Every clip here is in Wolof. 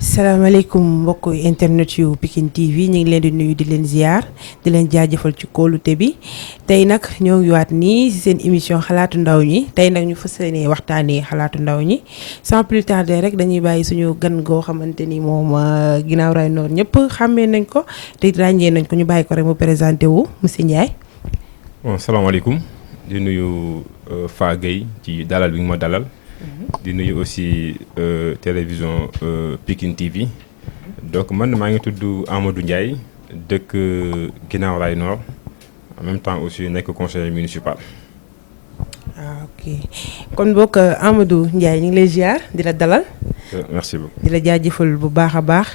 salaamaaleykum mbokk internet yu Pikine TV ñu ngi leen di nuyu di leen ziar di leen jaajëfal ci kóolute bi tey nag ñoo ngi waat nii ci seen émission xalaatu ndaw ñi tey nag ñu fas yéene waxtaanee xalaatu ndaw ñi sans plus tarder rek dañuy bàyyi suñu gan goo xamante ni moom ginnaaw raay noor ñëpp xàmmee nañ ko te ràññee nañ ko ñu bàyyi ko rek mu présenté wu monsieur Ndiaye. bon salaamaaleykum di nuyu Fa Gueye ci dalal bi nga ma dalal. di nuyu aussi télévision Pikine TV donc man maa ngi tudd Amadou Ndiaye dëkk Guinaw Rails Nord en même temps aussi nekk conseiller municipal. ah ok kon bokk Amadou Ndiaye ñu ngi lay ziar di la dalal. merci beaucoup di la jaajëfal bu baax a baax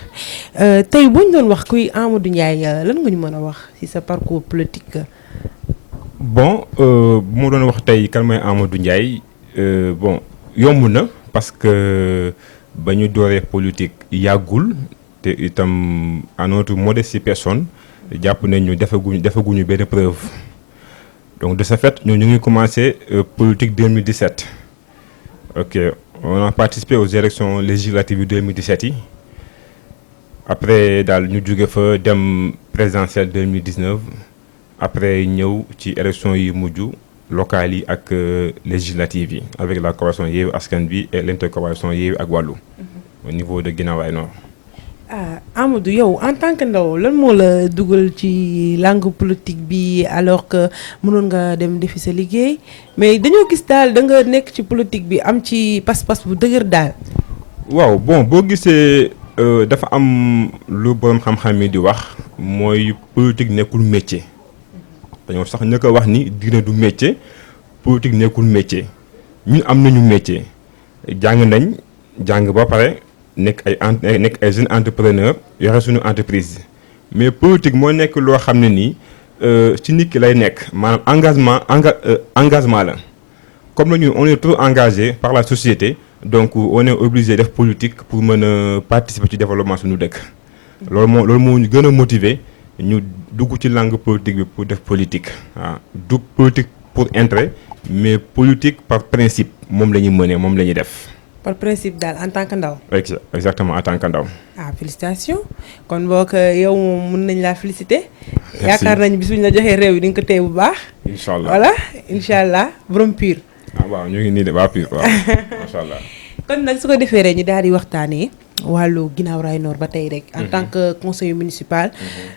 tey bu ñu doon wax kuy Amadou Ndiaye lan nga ñu mën a wax ci sa parcours politique. bon bu ma doon wax tey kan mooy Amadou Ndiaye bon. yomb na parce que ba ñu dooree politique yàggul te itam à notre modeste personne jàpp nañu defaguñu benn preuve donc de ce fait ñu ngi commencé politique 2017 ok on a participé aux élections législatives yu 2017 yi après daal ñu jóge fa dem présidentielle 2019 après ñëw ci élections yi mujj locales yi ak législatives yi avec la coalition Yewwi Askan Wi et l'intercoalition Yewwi ak Wallu au niveau de Guinaw Rails Nord. ah Amadou yow en tant que ndaw lan moo la dugal ci langue politique bi alors que mënoon nga dem defi sa liggéey mais dañoo gis daal da nga nekk ci politique bi am ci pas-pas bu dëgër daal. waaw bon boo gisee dafa am lu borom xam-xam yi di wax mooy politique nekkul métier. dañoo sax ñu ko wax ni diine du métier politique nekkul métier ñun am nañu métier jàng ba pare nekk ay jeunes entrepreneurs yore suñu entreprise mais politique moo nekk loo xam ne nii ci nit ki lay nekk maanaam engagement la comme la ñu on est trop engagé par la société donc on est obligé def politique pour mën a participer ci développement suñu dëkk loolu moo ñu gën a motiver. ñu dugg ci langue politique bi pour def politique waaw du politique pour intérêt mais politique par principe moom la ñuy mënee moom la ñuy def. par principe daal en tant que ndaw. exactement en tant que ndaw. ah félicitations kon boo ko yow moom mën nañ laa féliciter. yaakaar nañ bis bu ñu la joxee réew yi di nga ko téye bu baax. incha allah voilà incha allah borom pur. waaw ñu ngi nii de waa pur waaw macha allah. kon nag su ko defee rek ñu daal di waxtaanee wàllu Guinaw Rails Nord ba tey rek. en tant que conseiller municipal.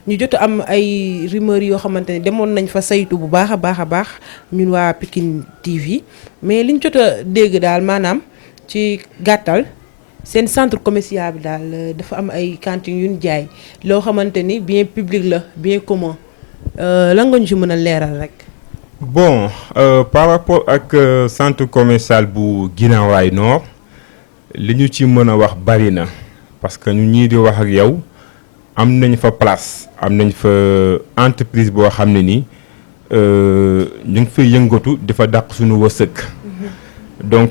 ñu jot am ay rumeurs yoo xamante ne demoon nañ fa saytu bu baax a baax ñun waa Pikine TV mais liñ jot a dégg daal maanaam ci gàttal seen centre commercial bi daal dafa am ay cantines yu ñu jaay loo xamante ni bien public la bien commun lan nga ñu ci mën a leeral rek. bon par rapport ak centre commercial bu Guinaw Rails Nord. li ñu ci mën a wax bari na parce que ñu ñii di wax ak yow am nañ fa place am nañ fa entreprise boo xam ne ni ñu ngi fay yëngatu di fa dàq suñu wërsëg donc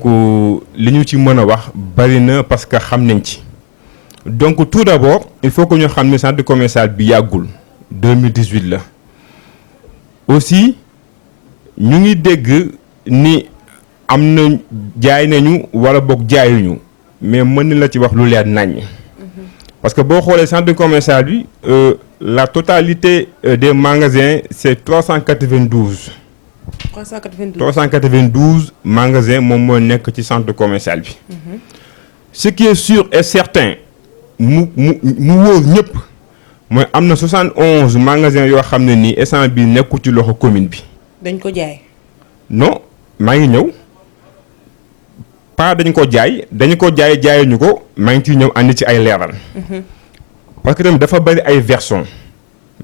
li ñu ci mën a wax bari na parce que xam nañ ci donc tout d'abord il faut que ñu xam ne centre commercial bi yàggul 2018 la aussi ñu ngi dégg ni am na jaay nañu wala boog jaayuñu mais mën na la ci wax lu leer naññ parce que boo xoolee centre commercial bi la totalité des magasins c'est 392. 392 magasins moom moo nekk ci centre commercial bi. ce qui est sûr et certain mu wóor ñëpp mooy am na 71 magasins yoo xam ne nii instant bi nekku ci loxo commune bi. dañ ko jaay. non maa ngi ñëw. pas dañu ko jaayuñu ko maa ngi ciy ñëw ànd ci ay leeral. parce que tamit dafa bari ay versions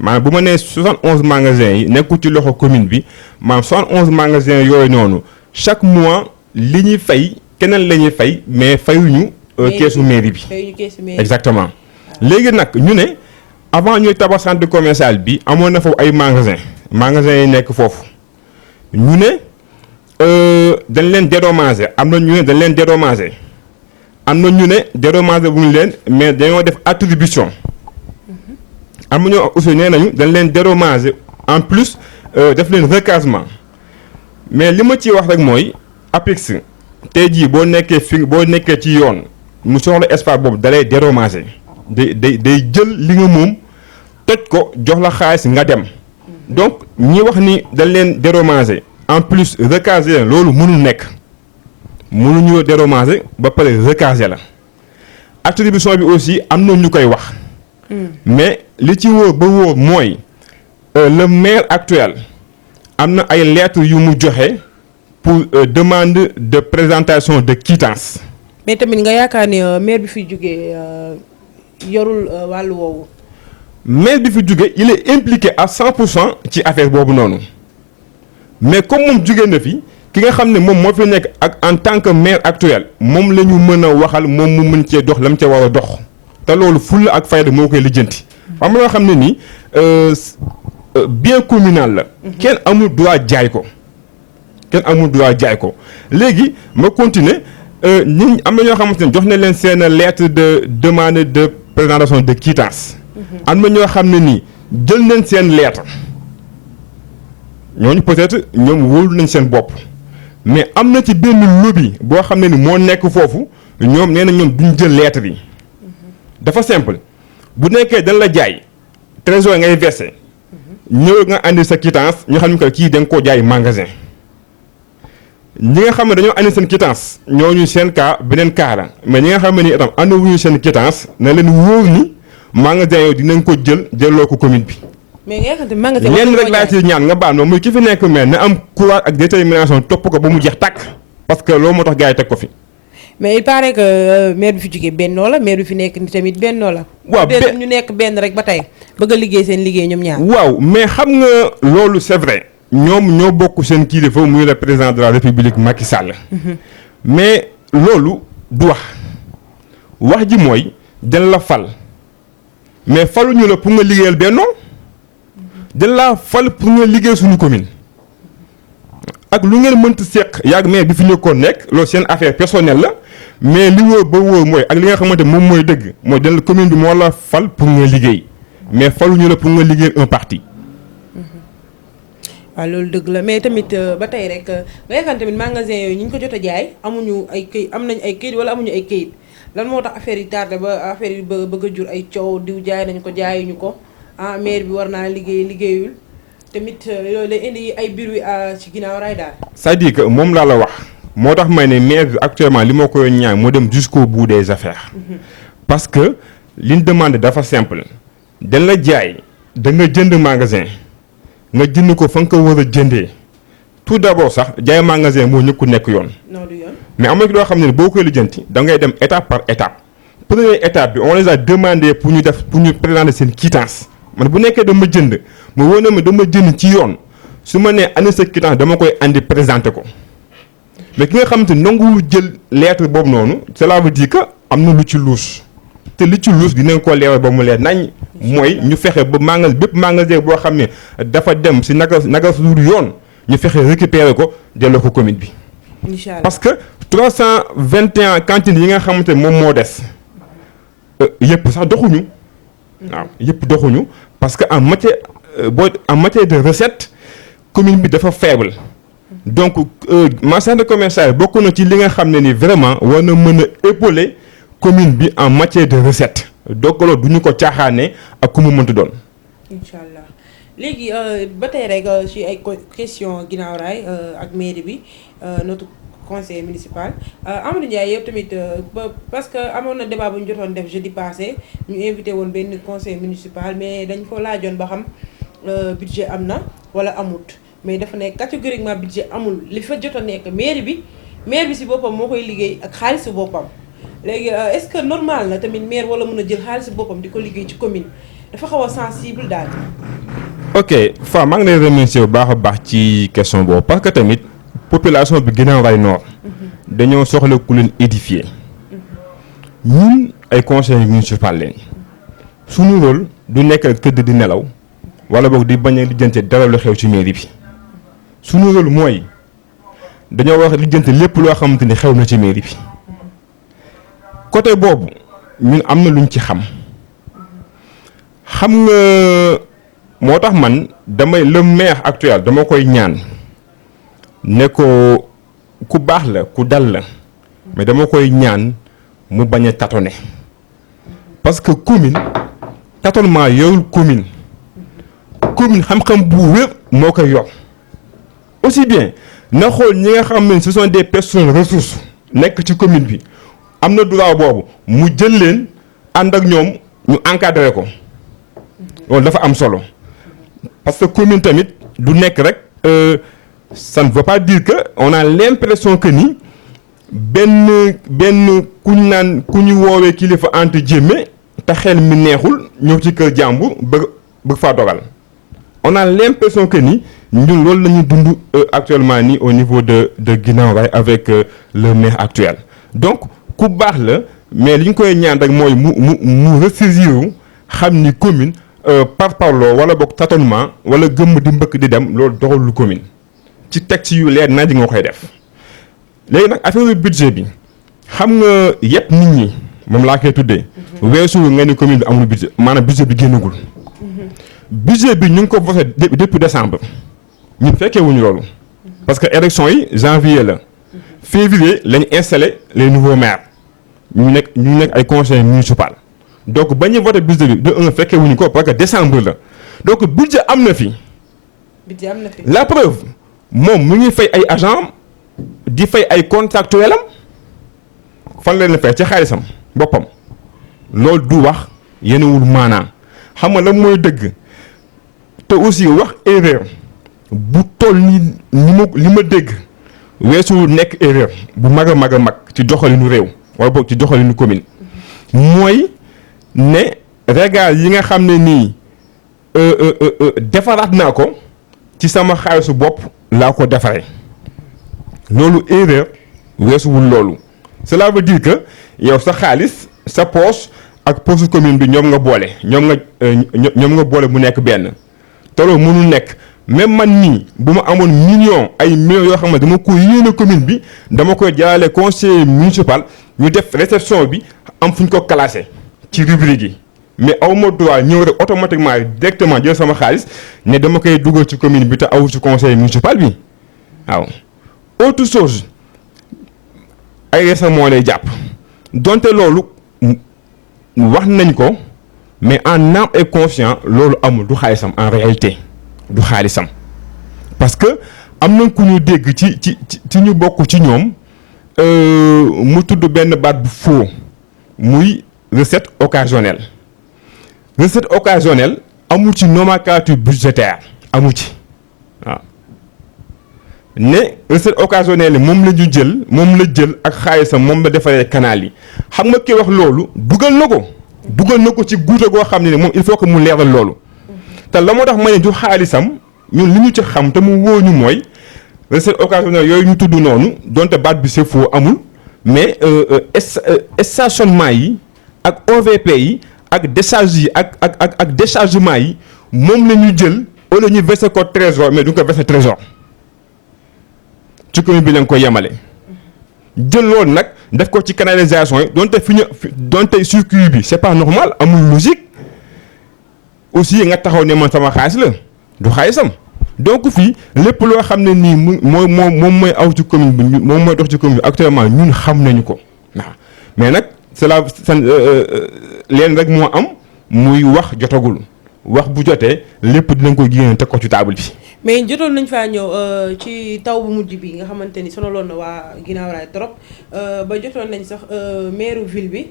maanaam bu ma nee 71 magasins yi nekkul ci loxo commune bi maanaam 71 magasins yooyu noonu chaque mois li ñuy fay keneen la ñuy fay mais fayuñu. keesu mairie bi exactement. léegi nag ñu ne avant ñuy tabax centre commercial bi amoon na foofu ay magasins yi nekk foofu ñu ne. dañ leen dédommager am na ñu ne dañ leen dédommager am na ñu ne dédommager bu ñu leen mais dañoo def attribution am na ñoo aussi nee nañu dañ leen dédommager en plus def leen recasement mais li ma ciy wax rek mooy APIX tey jii boo nekkee ci yoon mu soxla espace boobu dalay dédommager day jël li nga moom toj ko jox la xaalis nga dem donc ñi wax ni dañ leen dédommager en plus recaser leen loolu mënul nekk mënuñoo dédommager ba pare recaser la attribution bi aussi am na ñu koy wax mais li ci wóor ba wóor mooy le maire actuel am na ay lettres yu mu joxe pour demande de présentation de quittance. mais tamit nga yaakaar ne maire bi fi jógee yorul wàllu woowu. maire bi fi jóge il est impliqué à 100% ci affaire boobu noonu mais comme moom jóge na fi ki nga xam ne moom moo fi nekk ak en tant que maire actuel moom la ñu mën a waxal moom mu mën cee dox la mu ca war a dox te loolu fulla ak fayda moo koy lijjanti. am na loo xam ne nii bien communal la. kenn amul droit jaay ko. léegi ma continuer ñi am na ñoo xamante ne jox na leen seen lettre de demande de présentation de quittance. am na ñoo xam ne nii jël nañ seen lettre ñooñu peut-être ñoom wóolu nañ seen bopp mais am na ci benn lobby boo xam ne ni moo nekk foofu ñoom nee na ñoom duñ jël lettre yi dafa simple bu nekkee dañ la jaay trésor ngay versé ñëw nga andi sa quittance ñu xam ne que kii da nga koo jaay magasin ñi nga xam ne dañoo andi seen quittance ñooñu seen cas beneen cas la mais ñi nga xam ne ni itam andi wuñu seen quittance na leen wóor ni magasin yooyu dinañ ko jëloo ko commune bi. mais nga xam ne magasin lenn rek laa ci ñaan nga baal ma muy ki fi nekk mais na am courage ak détermination topp ko ba mu jeex tàkk parce que loolu moo tax gars yi teg ko fi. mais il paraît que maire bi fi jógee bennoo la maire bi fi nekk ni tamit bennoo la. waaw ñu nekk benn rek ba tey bëgg a liggéey seen liggéey ñoom ñaar. waaw mais xam nga loolu c'est vrai ñoom ñoo bokk seen kilifa muy le président de la république Macky Sall. mais loolu du wax ji mooy dañ la fal mais faluñu la pour nga liggéeyal bennoo dañ la fal pour nga liggéey suñu commune. ak lu ngeen mënta seq yàgg maire bi fi nekkoon nekk loolu seen affaire personnelle la mais li wóor ba wóor mooy ak li nga xamante moom mooy dëgg mooy den commune bi moo la fal pour nga liggéey mais faluñu la pour nga liggéey un parti. waaw loolu dëgg la mais tamit ba tey rek nga yaakaar tamit magasin yooyu ñu ko jot a jaay amuñu ay këyit am nañ ay këyit wala amuñu ay këyit lan moo tax affaire yi tardé ba affaire yi bëgg a jur ay coow diw jaay nañ ko jaayuñu ko ah maire bi war naa liggéeyul. tamit loolu day indi ay biir wi ci ginnaaw raay daal. c'est-à-dire que moom laa la wax moo tax may ne maire bi actuellement li ma koy ñaan moo dem jusqu'au bout des affaires. parce que li ñu demande dafa simple. dañ la jaay da nga jënd magasin nga jënd ko fa nga ko war a jëndee tout d'abord sax jaay magasin moo ñëkku nekk yoon. non du yoon mais am na loo xam ne boo koy lijjanti da ngay dem étape par étape. première étape bi on les a demandé pour ñu présenter seen quittance. man bu nekkee dama jënd mu wóor na ma dama jënd ci yoon su ma nee andi sa quittance dama koy andi présenté ko mais ki nga xamante ni nanguwul jël lettre boobu noonu cela veut dire que am na lu ci luus te lu ci luus dinañ ko leeral ba mu leer nañ mooy ñu fexe ba bépp magasin boo xam ne dafa dem si naka su dul yoon ñu fexe récupérer ko delloo ko commune bi. inch'Allah parce que 321 cantines yi nga xamante ne moom moo des yëpp sax doxuñu. waaw yëpp doxuñu parce que en matière de recette commune bi dafa faible donc marchand de commerçant bokk na ci li nga xam ne ni vraiment war na mën a épauler commune bi en matière de recette donc loolu du ñu ko caaxaane ak ku mu mënti doon. incha allah léegi ba tey rek ci ay question ginnaaw raay ak mairie bi notre conseil municipal Amadou Ndiaye yow tamit parce que amoon na débat bu ñu jotoon def jeudi passé ñu invité woon benn conseil municipal mais dañ ko laajoon ba xam budget am na wala amut mais dafa nekk catégoriquement budget amul li fa jot a nekk maire bi si boppam moo koy liggéey ak xaalisu boppam léegi est-ce que normal na tamit maire wala mën a jël xaalisu boppam di ko liggéey ci commune dafa xaw a sensible daal. ok Fa maa ngi lay remercier bu baax a baax ci question boobu parce que tamit. population bi Guinaw Rails Nord dañoo soxla ku leen édifier ñun ay conseillers municipaux lañ suñu rôle du nekk tëdd di nelaw wala boog di bañ a lijjante dara lu xew ci mairie bi suñu rôle mooy dañoo wax lijjante lépp loo xamante ni xew na ci mairie bi côté boobu ñun am na luñ ci xam nga moo tax man le maire actuel dama koy ñaan ne ko ku baax la ku dal la mais dama koy ñaan mu bañ a tâtonner parce que commune tâtonnement yorul commune xam-xam bu wér moo koy yor aussi bien na xool ñi nga xam ne ce sont des personnes ressources nekk ci commune bi am na droit boobu mu jël leen ànd ak ñoom ñu encadré ko loolu dafa am solo parce que commune tamit du nekk rek ça ne veut pas dire que on a l'impression que ni benn ku ñu woowee kilifa entre guillemets te xel mi neexul ñëw ci kër jàmbur bëgg faa dogal on a l'impression que ni ñun loolu la ñuy dund actuellement nii au niveau de Guinaw Rail avec le maire actuel donc ku baax la mais li ñu koy ñaan rek mooy mu ressaisir xam ni commune par parloo wala boog tâtonnement wala gëmm di mbëkk di dem loolu doxalul commune ci texte yu leer naa di nga koy def léegi nag affaire budget bi xam nga yëpp nit ñi moom laa koy tuddee weesu nga ni commune bi amul budget maanaam budget bi génnagul budget bi ñu ngi ko voté depuis décembre ñun fekkee wuñu loolu parce que élection yi janvier la février lañu installé les nouveaux maires ñu nekk ay conseils municipaux donc ba ñu voté budget bi de fekkee wuñu ko parce que décembre la donc budget am na fi. La preuve moom mu ngi fay ay agents di fay ay contractuels am fan la leen fay ci xaalisam boppam loolu du wax yenewul maanaam xam nga la mooy dëgg te aussi wax erreur bu toll li ma dégg weesuwul nekk erreur bu mag a mag ci doxalinu réew wala boog ci doxalinu commune mooy ne régal yi nga xam ne nii defaraat naa ko ci sama xaalisu bopp laa ko defaree loolu erreur weesuwul loolu cela veut dire que yow sa xaalis sa poche ak poche commune bi ñoom nga boole mu nekk benn te loolu mënul nekk même man nii bu ma amoon millions yoo xam ne dama ko yéene commune bi dama koy jaarale conseiller municipal ñu def réception bi am fu ñu ko classé ci rubrique yi mais aw ma droit ñëw rek automatiquement directement jël sama xaalis ne dama koy dugal ci commune bi te awu ci conseil municipal bi waaw. autre chose ay récemment moo lay jàpp donte loolu wax nañ ko mais en âme et conscience loolu amul du xaalisam en réalité du xaalisam parce que am na ku ñu dégg ci ñu bokk ci ñoom mu tudd benn baat bu faux muy recette occasionnelle. Recette occasionnelle amul ci nomenclature budgétaire amu ci waaw ne recette occasionnelle moom la jël ak xaalisam moom la defaree canal yi xam nga ki wax loolu dugal na ko ci guute goo xam ne moom il faut que mu leeral loolu te la moo tax ma ne du xaalisam ñun li ñu ci xam te mu wóor ñu mooy recette occasionnelle yooyu ñu tudd noonu donte baat bi c'est faux amul mais stationnement yi ak OVP yi ak décharge yi ak déchargement yi moom la ñu jël wala ñu verser ko trésor mais du ko verser trésor ci commune bi lañ ko yemale jël loolu nag def ko ci canalisation yi donte circuit bi c'est pas normal amul logique aussi nga taxaw ne man sama xaalis la du xaalisam donc fii lépp loo xam ne nii moom mooy aw ci commune bi moom mooy dox ci commune bi actuellement ñun xam nañu ko waaw mais nag cela leen rek moo am muy wax jotagul wax bu jotee lépp dinañ ko génne teg ko ci table bi. mais jotoon nañ faa ñëw ci taw bu mujj bi nga xamante ni sonaloon na waa Guinaw Rail trop ba jotoon nañ sax maire ville bi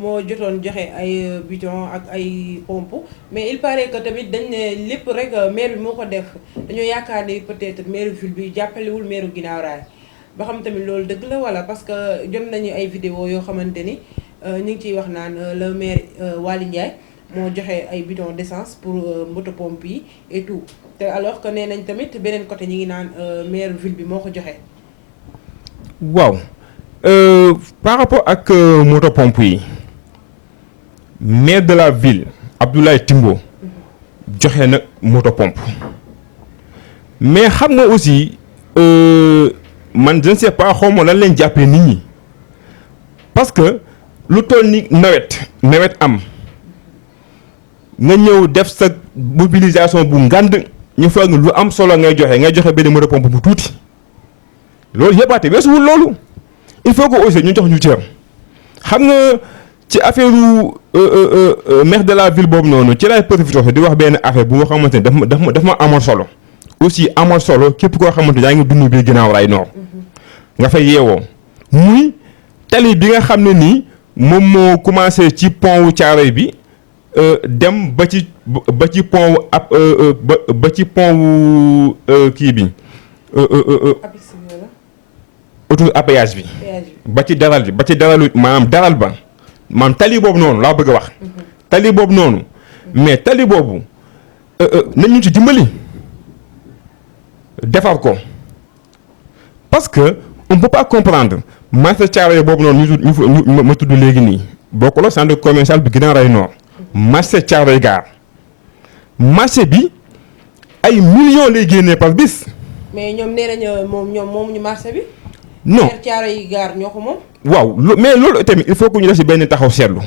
moo jotoon joxe ay bidon ak ay pompe mais il paraît que tamit dañ ne lépp rek maire bi moo ko def dañoo yaakaar ni peut-être maire ville bi jàppalewul maire Guinaw Rail ba xam tamit loolu dëgg la wala parce que jot nañu ay vidéo yoo xamante ni ñu ngi ciy wax naan le maire Waly Ndiaye moo joxe ay bidon d'essence pour moto pompe yi et tout te alors que nee nañ tamit beneen côté ñi ngi naan maire ville bi moo ko joxe. waaw par rapport ak moto pompe yi maire de la ville Abdoulaye Timbo joxe na moto pompe mais xam nga aussi man je ne sais pas xaw ma lan leen jàppee nit ñi parce que lu toll ni nawet am nga ñëw def sa mobilisation bu ngand ñu foog lu am solo ngay joxe benn moto pompe bu tuuti loolu yëppaate weesuwul loolu il faut que aussi ñu jox ñu cër xam nga ci affaire maire de la ville boobu noonu ci lay profité di wax benn affaire bu nga xamante ne daf ma amal solo aussi amal solo képp koo xamante yaa ngi dund bi ginnaaw raay nord nga fay yeewoo muy tali bi nga xam ne nii moom moo commencé ci pont wu Thiaroye bi dem ba ci pont wu ba ci pont wu kii bi autour à péage bi ba ci daralu maanaam daral ba maanaam tali boobu noonu laa bëgg a wax tali boobu noonu mais tali boobu nañu ci dimbali defar ko parce que on peut pas comprendre marché Thiaroye boobu noonu ñu ma tudd léegi nii bokk la centre commercial bi Guinaw Rails Nord marché Thiaroye Gare marché bi ay millions lay génnee par bis. mais ñoom nee nañu moom ñu marché bi. non Thiaroye Gare ñoo ko moom. waaw mais loolu tamit il faut que ñu def ci benn taxaw seetlu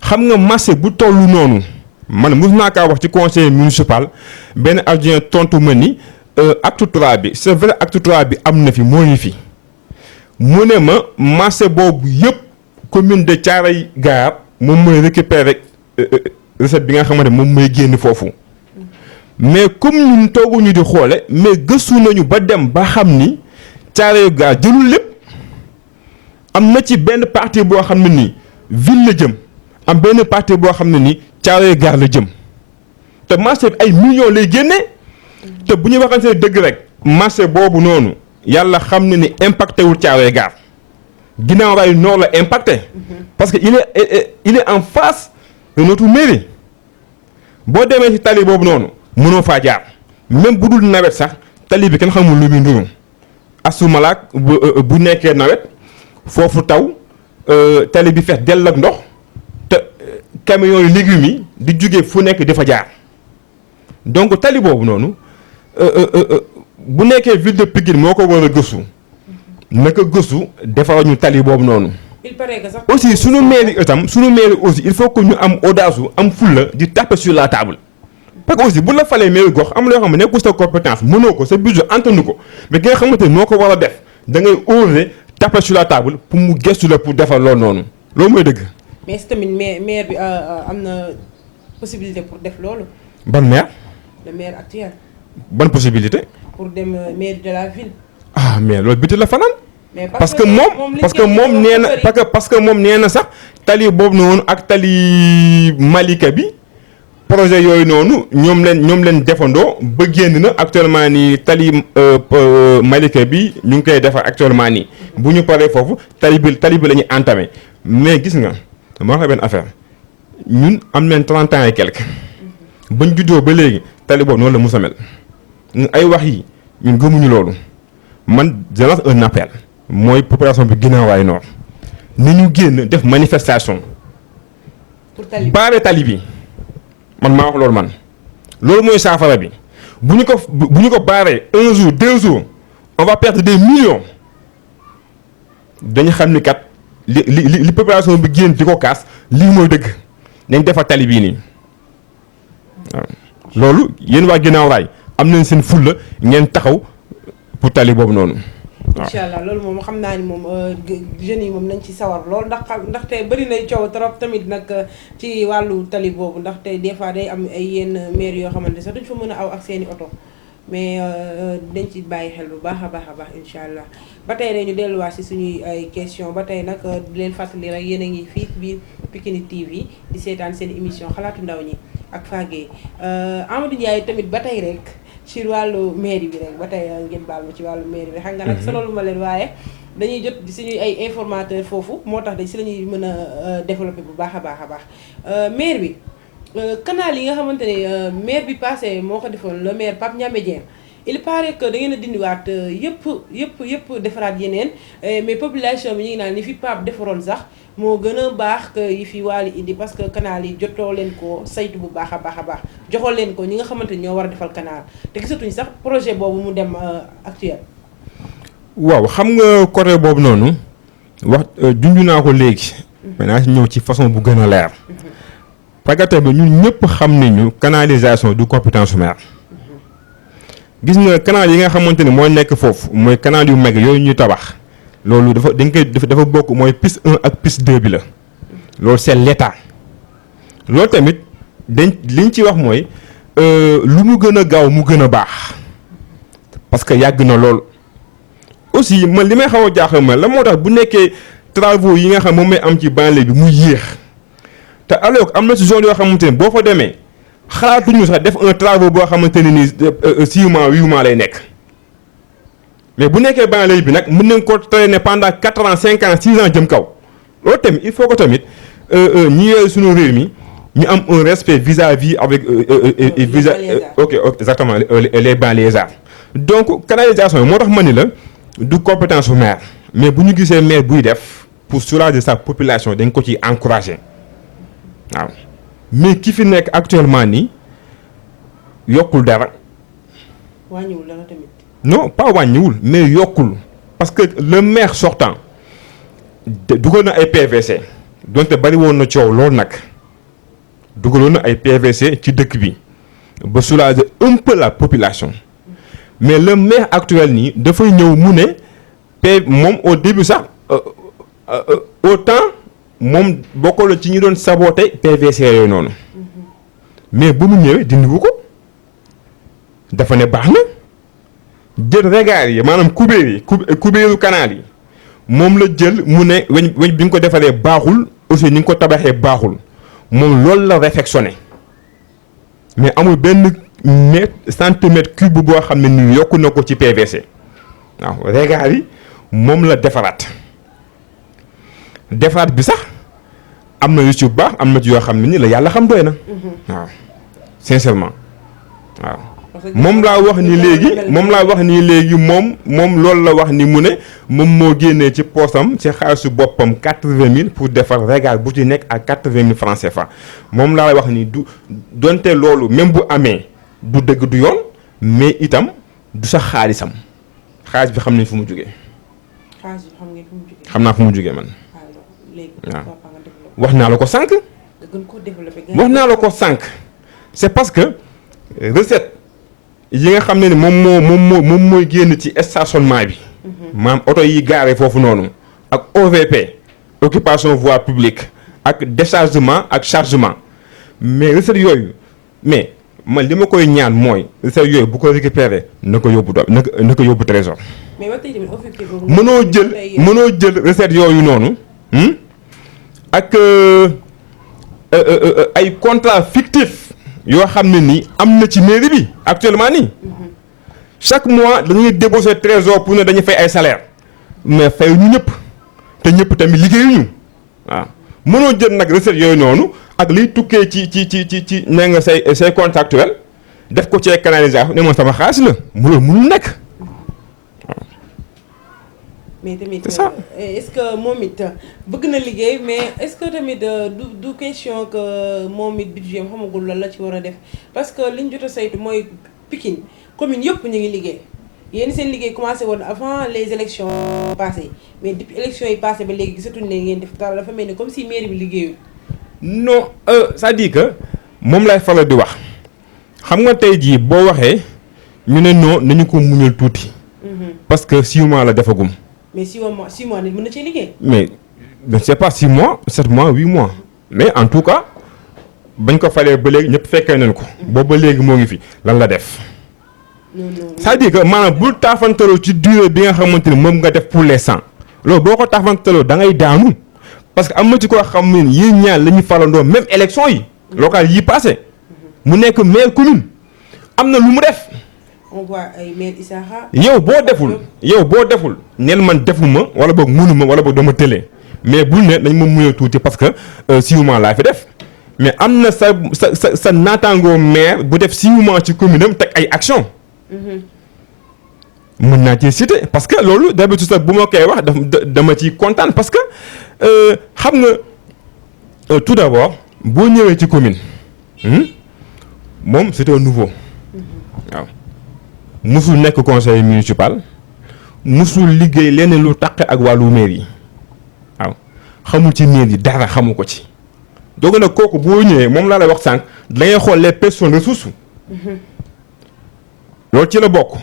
xam nga marché bu tollu noonu man mos naa kaa wax ci conseil municipal benn adjoint tontu ma ni acte 3 bi c'est vrai acte 3 bi am na fi moo ngi fi mu ne ma marché boobu yëpp commune de Thiaroye Gare moom mooy récupérer recette bi nga xamante moom mooy génn foofu mais comme ñun tooguñu di xoole mais gëstu nañu ba dem ba xam ni Thiaroye Gare jëlul lépp. am na ci benn partie boo xam ne nii ville la jëm am benn partie boo xam ne nii Thiaroye Gare la jëm te marché bi ay millions lay génne te bu ñu waxante dëgg rek marché boobu noonu yàlla xam ne ni impacté wul Thiaroye Gare Guinaw Rails Nord la impacté parce que il est en face de notre mairie boo demee ci tali boobu noonu mënoo faa jaar même bu dul nawet sax tali bi kenn xamul lu muy nduru asumalaak bu nekkee nawet. foofu taw tali bi fees dell ak ndox te camions yu légumes yi di jóge fu nekk di fa jaar donc tali boobu noonu bu nekkee ville de Pikine moo ko war a gëstu naka gëstu defar ñu tali boobu noonu. il paraît que sax aussi sunu mairie aussi il faut que ñu am audace am fulla di taper sur la table parce que aussi bu la falee mairie gox am loo xam ne nekkul sa compétence mënoo ko sa budget antanu ko mais ki nga xamante ne moo ko war a def da ngay oser. taper sur la table pour mu gëstu la pour defar loolu noonu loolu mooy dëgg. mais si tamit maire bi am na possibilité pour def loolu. ban maire. le maire actuel. ban possibilité. pour dem maire de la ville. ah mais loolu biti la fanaan. mais parce que moom nee na parce que moom nee na sax tali boobu noonu ak tali Malika bi projet yooyu noonu ñoom leen defandoo ba génn na actuellement nii tali Malika bi ñu ngi koy defar actuellement nii bu ñu paree foofu tali bi la ñuy entamé mais gis nga moo xam benn affaire ñun am nañ 30 ans et quelque bañ juddoo ba léegi tali boobu noonu la musa mel ay wax yi ñun gëmuñu loolu man je lance un appel mooy population bi Guinaw Rails Nord ni ñu génn def manifestation baare tali bi man maa wax loolu man loolu mooy saafara bi bu ñu ko baaree 1 jour 2 jours on va perdre des millions dañu xam ni kat li population bi génn di ko kaas lii mooy dëgg nañ defar tali bii nii waaw loolu yéen waa Guinaw Rails am nañ seen fulla ngeen taxaw pour tali boobu noonu. incha allah loolu moom xam naa ni moom jeunes yi moom nañ ci sawar lool ndaxte bëri na coow trop tamit nag ci wàllu tali boobu ndaxte des fois day am ay yenn maire yoo xamante sax duñ fa mën a aw ak seeni oto mais dañ ci bàyyi xel bu baax a baax incha allah ba tey rek ñu delluwaat si suñuy ay question ba tey nag di leen fàttali rek yéen a ngi fii biir Pikini TV di seetaan seen émission xalaatu ndaw ñi ak Fagé Amadou Ndiaye tamit ba tey rek ci wàllu mairie bi rek ba tey ngeen baal ma ci wàllu mairie bi xam nga nag sonaluma ma leen waaye dañuy jot suñuy ay informateur foofu moo tax dañ si la ñuy mën a développer bu baax a baax maire bi canal yi nga xamante ne maire bi passé moo ko defoon le maire Pape Ndiamé Dieng il paraît que da ngeen a dindiwaat yëpp defaraat yeneen mais population bi ñu ngi naan li fi Pape defaroon sax moo gën a baax que yi fi Waly indi parce que canal yi jotoo leen ko saytu bu baax a baax joxoo leen ko ñi nga xamante ni ñoo war a defal canal te gisatuñ sax projet boobu mu dem actuel. waaw xam nga côté boobu noonu wax junj naa ko léegi. maintenant ñëw ci façon bu gën a leer. parce que tamit ñun ñëpp xam nañu canalisation du compétence su maire gis nga canal yi nga xamante ni moo nekk foofu mooy canal yu mag yooyu ñuy tabax loolu dafa bokk mooy piste 1 ak piste 2 bi la loolu c'est l'état loolu tamit liñ ci wax mooy lu mu gën a gaaw mu gën a baax parce que yàgg na lool aussi man li may xaw a jaaxal ma la moo tax bu nekkee travaux yi nga xam moom may am ci banlieue bi muy yéex te alors am na ci zone yoo xamante ne boo fa demee xalaatuñu sax def un travaux boo xamante ne nii 6 mois 8 mois lay nekk mais bu nekkee banlieue bi nag mën nañ ko traîner pendant 4 ans 5 ans 6 ans jëm kaw loolu tamit il faut que tamit ñi yooyu suñu réew mi ñu am un respect vis-à-vis avec exactement les banlieusards donc canalisation yi moo tax ma ni la du compétence bu maire mais bu ñu gisee maire buy def pour soulager sa population dañ ko ci encourager waaw mais ki fi nekk actuellement nii yokkul dara. wàññiwul dara tamit. non pas wàññiwul mais yokkul parce que le maire sortant dugal na ay PVC donte bari woon na coow loolu nag dugaloon na ay PVC ci dëkk bi ba soulager un peu la population mais le maire actuel nii dafay ñëw mu ne moom au début sax autant. moom bokkul ci ñi doon saboter PVC yooyu noonu mais bu mu ñëwee dindiwu ko dafa ne baax na jël regard yi maanaam kubéeru canal yi moom la jël mu ne weñ bi nga ko defaree baaxul aussi ni nga ko tabaxee baaxul moom loolu la réfectionné mais amul benn centimètre cube boo xam ne ni yokku na ko ci PVC waaw regard yi moom la defaraat bi sax am na yu ci baax am na ci yoo xam ne ni la yàlla xam doy na waaw sincèrement waaw moom laa wax ni léegi moom loolu la wax ni mu ne moom moo génnee ci poosam ci xaalisu boppam 80 000 pour defar regard bu ci nekk ak 80 000 francs CFA moom laa wax ni du donte loolu même bu amee du dëgg du yoon mais itam du sax xaalisam xaalis bi xam nañ fu mu jógee xam naa fu mu jógee man waaw wax naa la ko sànq c'est parce que recette yi nga xam ne ni moom mooy génn ci stationnement bi maanaam oto yi gaare foofu noonu ak OVP occupation voie publique ak déchargement ak chargement mais recette yooyu mais man li ma koy ñaan mooy recette yooyu bu ko récupérer na ko yóbbu trésor mënoo jël recette yooyu noonu ak ay contrat fictif yoo xam ne nii am na ci mairie bi actuellement nii chaque mois dañuy débourser trésor pour ne dañuy fay ay salaire mais fay ñu ñëpp te ñëpp tamit liggéeyuñu waaw mënoo jël nag recette yooyu noonu ak liy tukkee ci nee nga say contractuel def ko ci canalisation ne moom sama xaalis la mënul nekk mais tamit est-ce que moom it bëgg na liggéey mais est-ce que tamit du question que moom it budget am xamagul lan la ci war a def parce que liñ jot a saytu mooy Pikine commune yëpp ñu ngi liggéey yéen seen liggéey commencé woon avant les élections passées mais depuis élections yi passées ba léegi gisatuñ ne ngeen def dara dafa mel ni comme si mairie bi liggéeyul. non c'est-à-dire que moom lay faral di wax xam nga tey jii boo waxee ñu ne non nañu ko muñal tuuti. parce que 6 mois la defagum. mais 6 mois nit mën na cee liggéey. mais je ne sais pas 6 mois 7 mois 8 mois mais en tout cas bañ ko falee ba léegi ñëpp fekkee nañ ko. boobu ba léegi moo ngi fi lan la def. c'est-à-dire que maanaam bul taafantaloo ci durée bi nga xamante ni moom nga def pour l'instant loolu boo ko taafantaloo da ngay daanu parce que am na ci koo xam ne yéen ñaar la ñu falandoo même élection yi. locales yi passé mu nekk maire commune am na lu mu def. on voit ay maire Isaaxa. yow boo deful neen man defuma wala boog mënuma wala boog dama tëlee mais bul ne dañ ma muyoo tuuti parce que 6 mois laa fi def mais am na sa naataangoo maire bu def 6 mois ci commune am teg ay action mën naa ci citer parce que loolu d'habitude sax bu ma koy wax dama ciy kontaan parce que xam nga tout d'abord boo ñëwee ci commune moom c'est un nouveau waaw musul nekk conseil municipal musul liggéey leneen lu taqe ak wàllu mairie yi waaw xamul ci mairie yi dara xamu ko ci donc nag kooku boo ñëwee moom laa lay wax sànq da ngay xool les personnes ressources loolu ci la bokk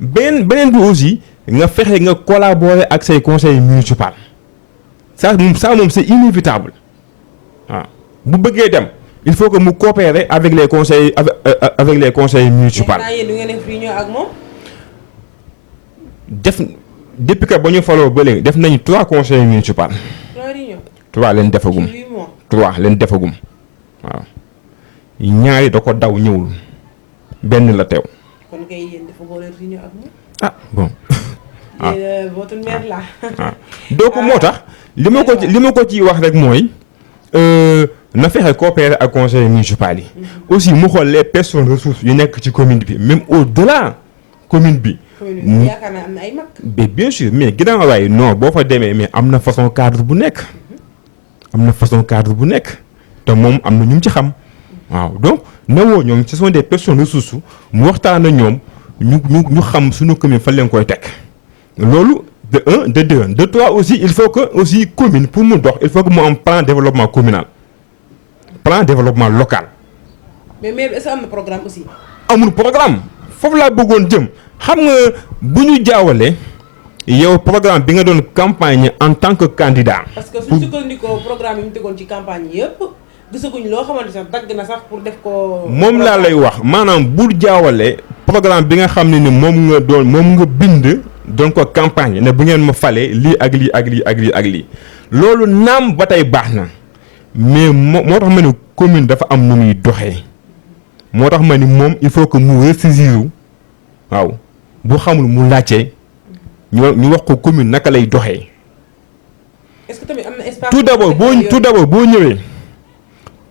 beneen bi aussi nga fexe nga collaborer ak say conseils municipaux ça moom c'est inévitable waaw bu bëggee dem il faut que mu coopérer avec les conseils avec les conseils municipaux. mais yéen du ngeen def réunion ak moom. Depuis que ba ñu faloo ba léegi def nañu 3 conseils municipaux. 3 réunions. 3 leen defagum. 3 leen defagum waaw ñaari da ko daw ñëwul benn la teew. kon kay yéen dafa boole réunion ak moom. ah bon. ah votre maire là. ah donc moo tax li ma ko ciy wax rek mooy na fexe coopérer ak conseil municipal yi. aussi mu xool les personnes ressources yu nekk ci commune bi même au-delà commune bi. yaakaar naa am na ay mag. mais bien sûr mais ginnaaw waaye non boo fa demee mais am na façon cadre bu nekk. te moom am na ñu ci xam. waaw donc nawoo ñoom ce sont des personnes ressources mu waxtaan ak ñoom ñu xam suñu commune fan leen koy teg loolu de 1 de 2 de 3 aussi il faut que aussi commune pour mu dox il faut que mu am plan développement communal plan développement local. mais est-ce que am na programme aussi. amul programme foofu laa bëggoon jëm xam nga bu ñu jaawale yow programme bi nga doon campagne en tant que candidat. parce que suñu sukkandikoo programme yi mu tegoon ci campagne yëpp gisaguñ loo xamante sax dagg na sax pour def ko. moom laa lay wax maanaam bul jaawale programme bi nga xam ne ni moom nga bind doon ko campagne ne bu ngeen ma falee lii ak lii ak lii ak lii ak lii loolu naam ba tey baax na mais moo tax ma ne commune dafa am nu muy doxee moo tax ma ni moom il faut que mu ressaisir waaw bu xamul mu laajte ñu wax ko commune naka lay doxee. est-ce que tamit am na espace. tout d'abord boo ñëwee.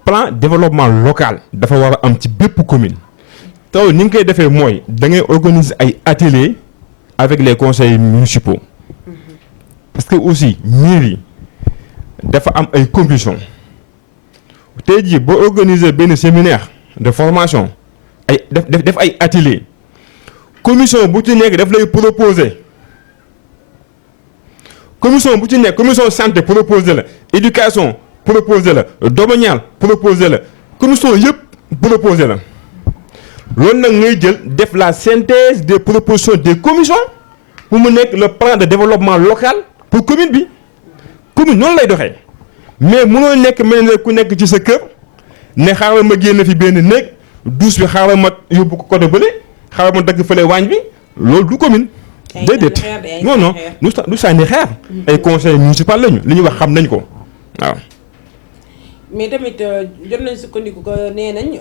plan développement local dafa war a am ci bépp commune taw ni nga koy defee mooy da ngay organiser ay ateliers avec les conseils municipaux parce que aussi mairie dafa am ay commission tey jii boo organiser benn séminaire de formation ay def ay ateliers commission bu ci nekk daf lay proposer commission santé proposer la éducation. proposé la domanial proposé la commission yëpp proposé la loolu nag ngay jël def la synthèse des propositions des commissions pour mu nekk le plan de développement local pour commune bi commune noonu lay doxee mais mënoo nekk mel ne ku nekk ci sa kër ne xaaral ma génn fi benn néeg douche bi xaaral ma yóbbu ko côté bële xaaral ma dagg fële waañ bi loolu du commune. déedéet non du sànni xeer ay conseil municipal lañu li ñuy wax xam nañ ko waaw. mais tamit jot nañ sukkandiku ko nee nañ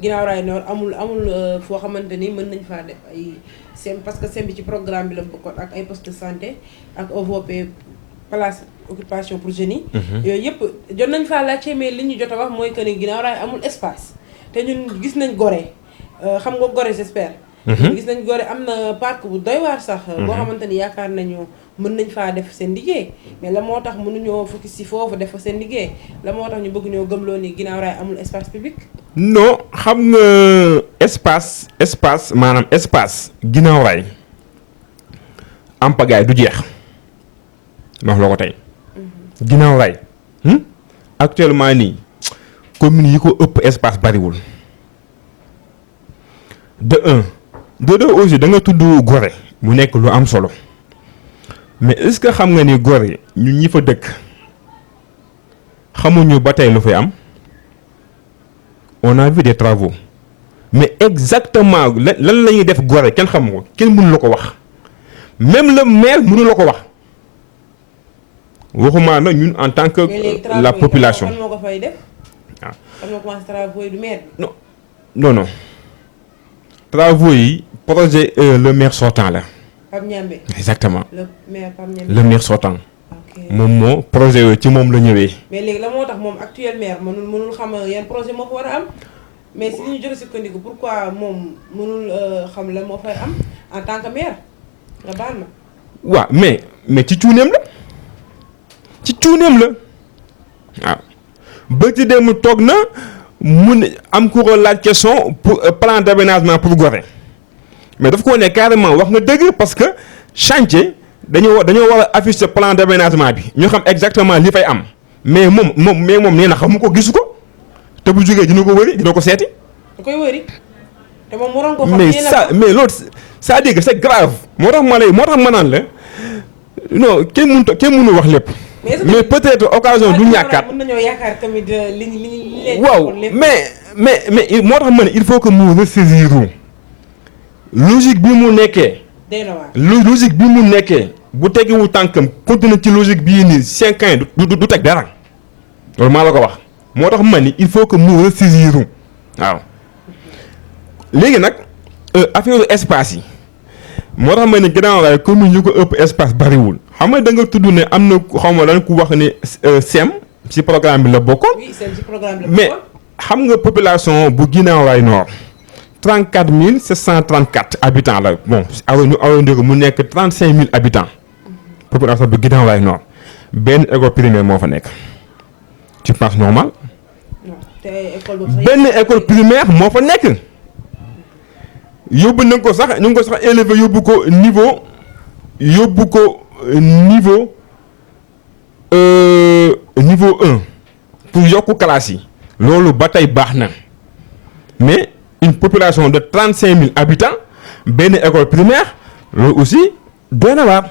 Guinaw Rails Nord amul foo xamante ni mën nañ faa def ay sem parce que sem bi ci programme bi la bokkoon ak ay poste de santé ak OVP place occupation pour jeunes yi. yooyu yëpp jot nañ faa laajte mais li ñu jot a wax mooy que ni Guinaw Rails amul espace te ñun gis nañ Gorée xam nga Gorée j'espère. gis nañ Gorée am na parc bu doy waar sax. boo xamante ni yaakaar nañu mën nañ faa def seen liggéey mais la moo tax mënuñoo focus ci foofu def fa seen liggéey la moo tax ñu bëgg ñoo gëmloo ni Guinaw Rails amul espace public. non xam nga espace maanaam espace Guinaw Rails am pagaay du jeex ma wax la ko tey. Guinaw Rails actuellement nii commune yi ko ëpp espace bariwul de 1 de 2 aussi da nga tudd Gorée mu nekk lu am solo. mais est-ce que xam nga ni Gorée ñun ñi fa dëkk xamuñu ba tey lu fay am on a vu des travaux mais exactement lan la ñuy def Gorée kenn xamu ko kenn mënu la ko wax même le maire mënu la ko wax waxuma na ñun en tant que la population. mais moo ko fay def. waaw xam nga commencé travaux yi du maire. non travaux yi projet le maire sortant la. Pape Niambé. exactement le maire Pape Niambé. le maire sortant. moom moo projet yooyu ci moom la ñëwee. mais léegi la moo tax moom actuel maire mënul xam yan projet moo fa war a am mais si li ñu jot a sukkandiku pourquoi moom mënul xam la moo fay am en tant que maire nga baal ma. waaw mais ci cuuneem la waaw ba ci dem toog na mun am ku ko laaj question pour plan d'aménagement pour Gorée mais daf ko ne carrément wax nga dëgg parce que chantier dañoo war a afficher plan d'aménagement bi ñu xam exactement li fay am mais moom nee na xamu ko gisu ko te bu jógee dina ko wëri dina ko seeti. da koy wëri te moom waroon ko xam. mais loolu c'est-à-dire que c'est grave. moo tax ma naan la non kenn mënu wax lépp. mais peut-être occasion du ñàkkaat. mën nañoo yaakaar tamit li waaw mais moo tax ma ne il faut que mu ressaisir logique bi mu nekkee. logique bi mu nekkee bu tegewul tànkam continue ci logique bii nii 5 ans du teg dara loolu maa la ko wax moo tax ma ni il faut que mu ressaisir waaw léegi nag affaire espace yi moo tax ma ne Guinaw Rail commune yu ko ëpp espace bariwul xam nga da nga tudd ne am na xaw ma lan ku wax ne SEM ci programme bi la bokkoon. oui SEM ci programme bi la mais xam nga population bu Guinaw Rail Nord 34 734 habitants la bon ñu arrondir ko mu nekk 35 000 habitants population bu Guinaw Rail Nord benn école primaire moo fa nekk tu penses normal. benn école primaire moo fa nekk. yóbbu nañ ko sax ñu ngi ko sax élevé yóbbu ko niveau niveau 1 pour yokku classe yi loolu ba tey baax na mais une population de 35 000 habitants benn école primaire loolu aussi doy na waar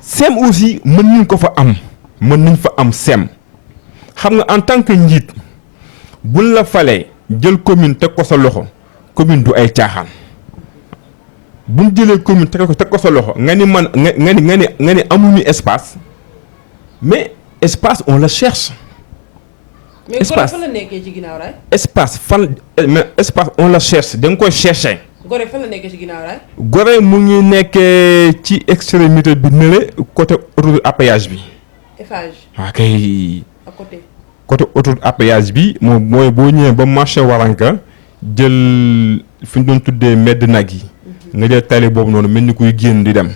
SEM aussi mën nañ fa am SEM xam nga en tant que njiit buñ la falee jël commune teg ko sa loxo commune du ay caaxaan. bu ñu jëlee commune teg ko sa loxo nga ni amuñu espace mais espace on le cherche. mais Gorée fan la nekkee ci Guinaw Rail. espace on le cherche da nga koy chercher. Gorée fan la nekkee ci Guinaw Rail. Gorée mu ngi nekkee ci extrémité bi nële côté autoroute à péage bi. Eiffage. waaw kay. à côté. côté autoroute à péage bi moom mooy boo ñëwee ba marché Waranka jël fi ñu doon tuddee mbedd nag yi. nga jël tali boobu noonu mel ni kuy génn di dem.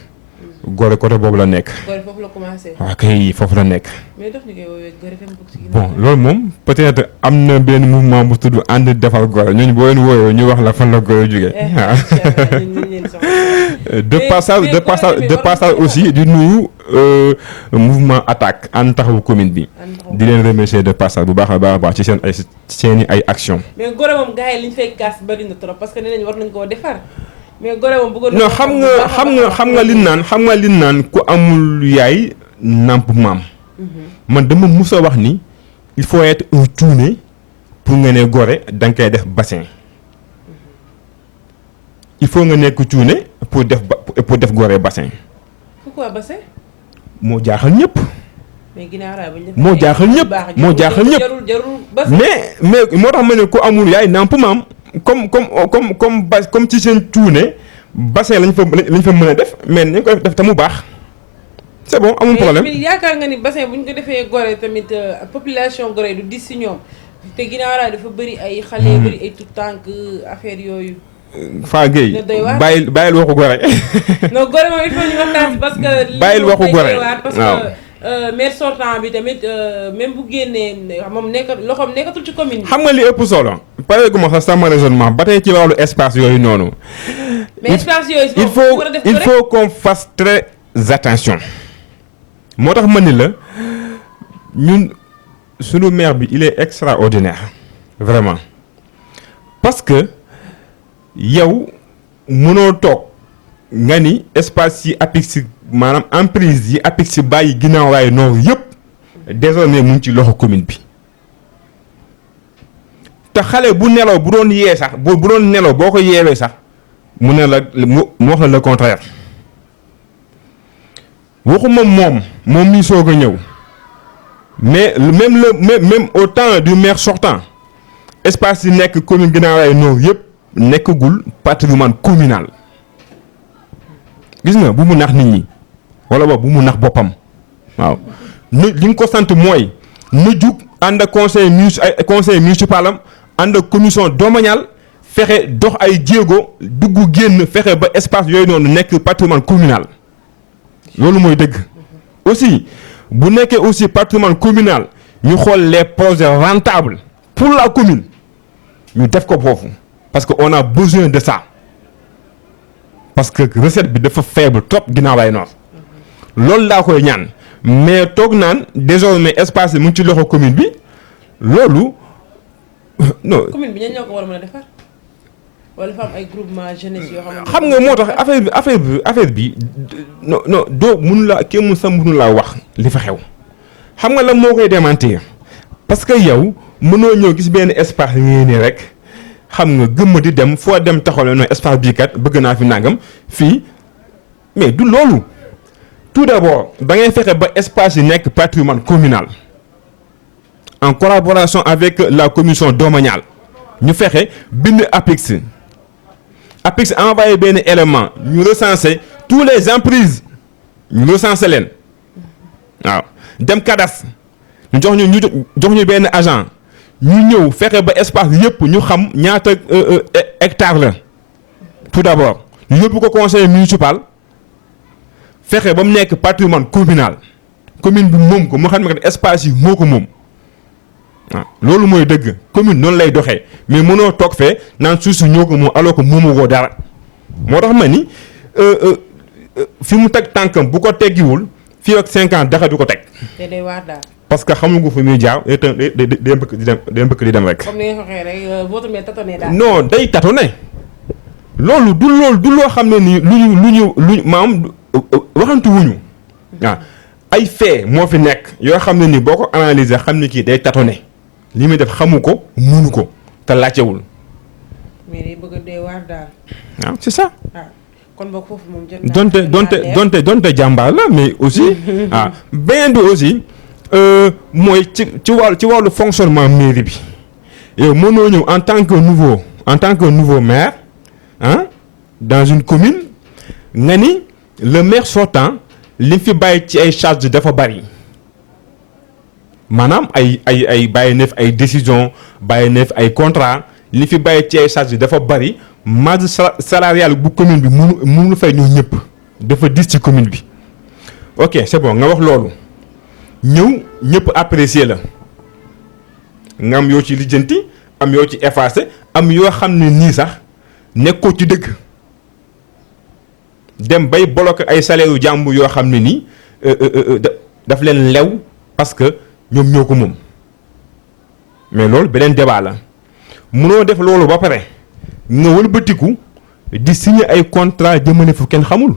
Gorée côté boobu la nekk. Gorée foofu la commencé. waaw kay foofu la nekk. mais dox ñu koy woowee Gorée fenn bokk ci Guinaw. bon loolu moom peut-être am na benn mouvement bu tudd ànd defar Gorée ñooñu boo leen wooyoo ñu wax la fan la Gorée jógee. de passage aussi di nuyu mouvement attaque ànd taxawu commune bi. di leen remercier de passage bu baax a baax ci seen ay action. mais Gorée moom gars yi li ñu fay kaas bari na trop parce que nee nañu war nañ koo defar. mais Gorée moom bëggoon non xam nga li naan ku amul yaay nàmp maam. man dama mus a wax ni il faut être un cuune pour nga ne Gorée da nga koy def bassin. il faut nga nekk cuune pour def Gorée bassin. pourquoi bassin. moo jaaxal ñëpp. mais Guinaw Rail bu ñu moo jaaxal ñëpp mais moo tax ma ne ku amul yaay nàmp maam. comme ci seen cuune bassin lañ fa mën a def mais nañ ko def te mu baax c'est bon amul problème. mais yaakaar nga ni bassin bu ñu ko defee Gorée tamit population Gorée du dis si ñoom te Guinaw Rail dafa bëri ay xale bëri ay tout tànk affaire yooyu. Faa Gueye bàyyil waxu Gorée. non Gorée moom il faut ñu waxtaan parce que. bàyyil waxu Gorée parce que maire sortant bi tamit même bu génnee moom loxoom nekkatul ci commune bi. xam nga li ëpp solo. pareegu ma sax sama raisonnement ba tey ci wàllu espace yooyu noonu. mais espace yooyu il faut qu'on fasse très attention. moo tax ma ni la ñun sunu maire bi il est extraordinaire vraiment parce que yow mënoo toog nga ni espace yi APIX maanaam emprise yi APIX bàyyi Guinaw Rail Nord yëpp désormais mu ngi ci loxo commune bi te xale bu nelaw bu doon yee sax bu doon nelaw boo ko yeewee sax mu ne la mu wax la le contraire waxuma moom mi soog a ñëw mais même au temps du maire sortant espace yi nekk commune Guinaw Rail Nord yëpp nekkagul patrimoine communal gis nga bu mu nax nit ñi wala boog bu mu nax boppam waaw li nga ko sant mooy na jug ànd ak conseil municipal am ànd ak commission domaniale fexe dox ay jéego dugg génn fexe ba espace yooyu noonu nekk patrimoine communal loolu mooy dëgg. aussi bu nekkee aussi patrimoine communal ñu xool les projets rentables pour la commune ñu def ko foofu parce que on a besoin de ça parce que recette bi dafa faible trop Guinaw Rail Nord loolu laa koy ñaan mais toog naan désormais espace bi mu ngi ci loxo commune bi loolu non. commune bi ñoo ko war a mën a defar wala dafa am ay groupement jeunesse yoo xam nga moo tax affaire bi non doo mënu la kenn mu sa mënu laa wax li fa xew xam nga la moo koy démentir parce que yow mënoo ñëw gis benn espace ngeen nii rek xam nga gëmm di dem foo dem taxawle no espace bii kat bëgg naa fi nangam fii mais du loolu tout d'abord da ngay fexe ba espace yi nekk patrimoine communal en collaboration avec la commission domaniale ñu fexe bind APIX envoyé benn élément ñu recenser tous les emprises ñu recenser leen waaw dem cadastre ñu jox ñu benn agent ñu ñëw fexe ba espace yëpp ñu xam ñaata hectare la tout d'abord ñu yóbbu ko conseil municipal fexe ba mu nekk patrimoine communal commune bi moom ko mu xam ne espace yi moo ko moom waaw loolu mooy dëgg commune noonu lay doxee mais mënoo toog fee naan suuf si ñoo ko moom alors que moomu ko dara moo tax ma ni fi mu teg tànkam bu ko teggiwul fii ak 5 ans dara du ko teg. te day waar daal. parce que xamuñu ko fi muy jaar day mbëkk di dem rek. comme ni nga ko waxee rek votre mère tâtonné daal. non day tâtonné loolu du loo xam ne nii lu ñu maam waxantu wuñu waaw ay fait moo fi nekk yoo xam ne nii boo ko analyser xam ne kii day tâtonné li muy def xamu ko mënu ko te laajtewul. mais day bëgg a dee waar daal. waaw c'est ça. waaw kon boog foofu moom jot donte jàmbaar la mais aussi beneen bi aussi mooy ci wàllu fonctionnement mairie bi yow mënoo ñëw en tant que nouveau maire dans une commune nga ni le maire sortant li fi bàyyi ci ay charges dafa bari maanaam ay bàyyi neef ay décision bàyyi neef ay contrat li fi bàyyi ci ay charges dafa bari masse salariale bu commune bi mënu fay ñoo ñëpp dafa dis ci commune bi ok c'est bon nga wax loolu ñëw ñëpp apprécier la nga am yoo ci lijjanti am yoo ci effacé am yoo xam ne nii sax nekkoo ci dëgg dem bay bloquer ay salaire yu jàmbur yoo xam ne nii daf leen lew parce que ñoom ñoo ko moom mais loolu beneen débat la mënoo def loolu ba pare nga wëlbatiku di signer ay contrat jëmale fu kenn xamul.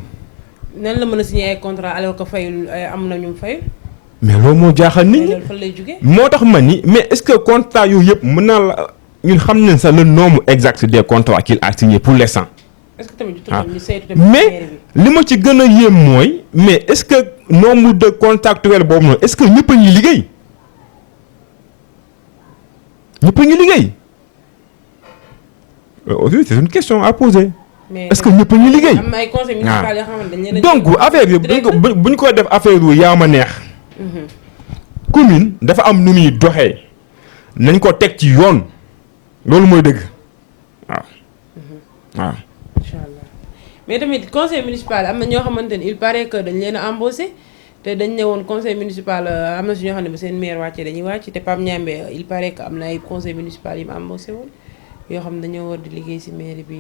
nan la mën a signer ay contrat alors que fayul am na ñu fayul. mais loolu moo jaaxal nit ñi fan lay jógee. moo tax ma ni mais est-ce que contrat yooyu yëpp mën naa la ñun xam nañ sax le nombre exact des contrats qu'il a signé pour l'instant. est-ce que tamit ñu saytu tamit mais li ma ci gën a yéem mooy mais est-ce que nombre de contractuels boobu noonu est-ce que ñëpp a ngi liggéey aussi c'est une question à poser. mais est-ce que ñëpp a ngi liggéey. am na ay conseils municipaux yoo xamante dañ leen donc affaire yi bu ñu ko def affaire yu yaa ma neex. commune dafa am nu muy doxee nañ ko teg ci yoon loolu mooy dëgg waaw. incha allah mais tamit conseil municipal am na ñoo xamante ni il paraît que dañ leen a embauché te dañ ne woon conseil municipal am na si ñoo xam ne bu seen maire wàccee dañuy wàcc te Pape Niambé il paraît que am na ay conseil municipal yi mu embauché woon yoo xam ne dañoo war di liggéey si mairie bi.